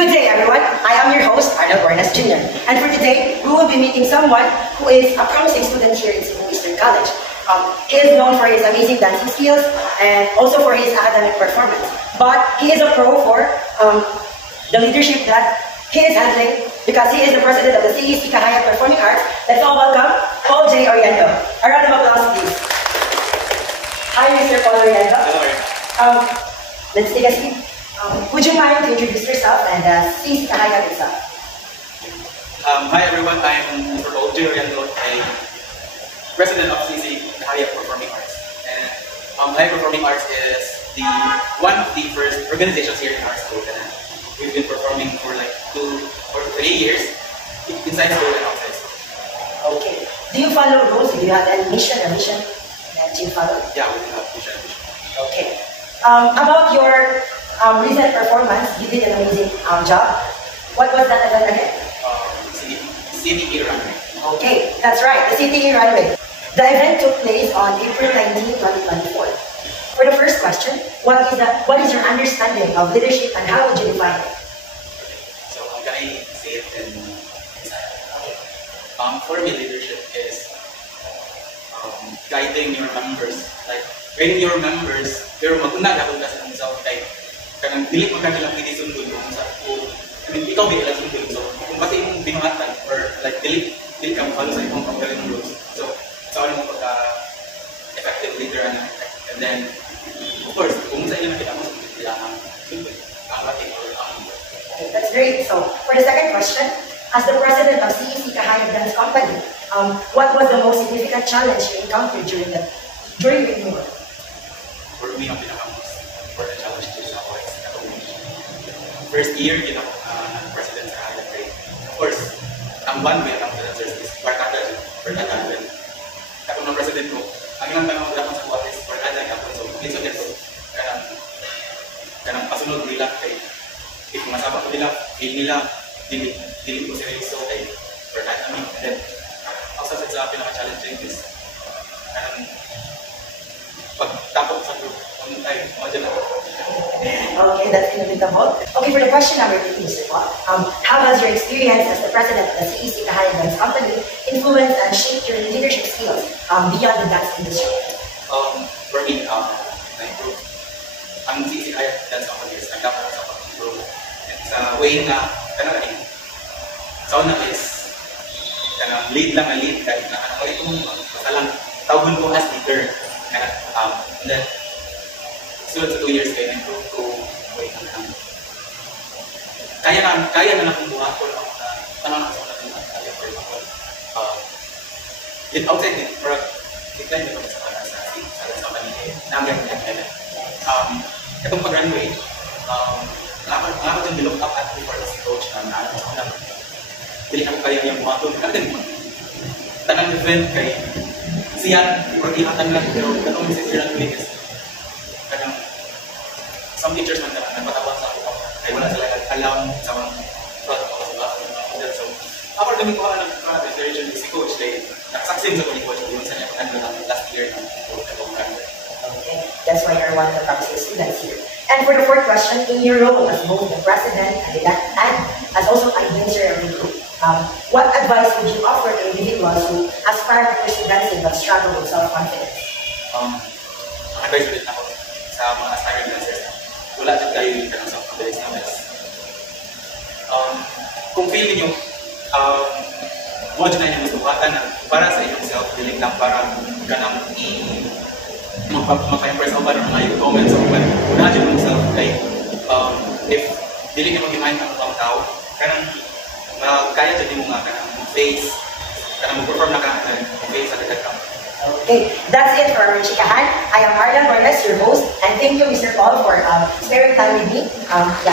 Good day, everyone. I am your host, Arnold Bornas Jr. And for today, we will be meeting someone who is a promising student here in Cebu Eastern College. He is known for his amazing dancing skills and also for his academic performance. But he is a pro for the leadership that he is handling because he is the president of the CEC Kahayan Performing Arts. Let's all welcome Paul J. Oriendo. A round of applause, please. Hi, Mr. Paul Oriendo. Hello. Let's take a seat. Would you mind to introduce yourself and CEC Kahayan itself? Hi everyone, I am Mr. Paul J. Oriendo, a president of CEC Kahayan Performing Arts. And Kahayan Performing Arts is one of the first organizations here in our school. And we've been performing for like 2 or 3 years inside school and outside school. Okay. Do you follow rules? Do you have any mission that you follow? Yeah, we do have mission. Okay. About your recent performance, you did an amazing job. What was that event again? CTE Runway. Okay, that's right, the CTE Runway. The event took place on April 19, 2024. For the first question, what is your understanding of leadership and how would you define it? So how can I say it in for me, leadership is guiding your members. Like guiding your members, pero maguna ka kung kasi sa kay kanang dili man kanila pwede sundon kung sa ikaw di lang sundon. So kung basta imong binuhatan or like dili ka follow sa imong pagkain rules. So sa ano mo pagka effective leader and then of course kung sa ilang kita mo kailangan sundon ang ating or ang. Okay, that's great. So for the second question, as the president of CEC Kahayan Dance Company, what was the most significant challenge you encountered during your tenure? For me, ang pinaka-most important challenge to sa ako is first year, president sa Kahayan Grade. Of course, ang bandway ng dancers is barkada. Kapag ng president ko, ang ilang tanong dapat sa kuwat is barkada kapag so, please again ko, kanang pasunod nila kay if masabak ko nila, feel nila, dili ko seryoso kay barkada namin. And then, ang sasad sa pinaka-challenging is pagtapos sa group, okay, that's inevitable. Okay, for the question number 2, Mr. Paul, how has your experience as the president of the CEC Kahayan Dance Company influenced and shaped your leadership skills beyond the dance industry? For me, na-improve. Ang CEC Kahayan Dance Company is nagdapat sa pag-improve. Sa way na, sa una is, lead lang na lead, kahit na ano itong basta lang, tawag ko as leader. And then, sunod sa 2 years kayo, na-improve ko way na kaya na nakumbuhan ko lang na tanong na sa mga natin, for example, outside din, pero decline din kami sa mga sa kanila, namin yung itong pag-runway, nakakot yung nilook up at before as coach na dili na ko kaya yung buhaton. Tanang event kay siya, pag-ihatan lang, pero tanong si Sir Runway is some teachers man nagpatabang sa ako ay wala sila alam sa mga so ako kami ko alam para sa region si coach day nagsaksim sa coach yun sa niya last year ng program. Okay, that's why you're one of the promising students here. And for the fourth question, in your role as both the president and as also an administrator of the group, what advice would you offer to individuals who aspire to pursue dancing but struggle with self-confidence? Ang advice ulit ako sa mga aspiring dancers, wala din kayo yung kanang self-confidence na mas. Kung feel niyo, watch na yung masukatan na para sa inyong self-feeling lang para kanang maka-impress ako ba ng mga yung comments o ba unahan yung self like if dili ka mag-imahin ng mga tao kanang kaya dyan mo nga kanang face kanang mag-perform na ka face at agad ka. Okay, that's it for our Chikahan. I am Arlan Bornas, your host, and thank you, Mr. Paul, for sparing time with me. Yeah.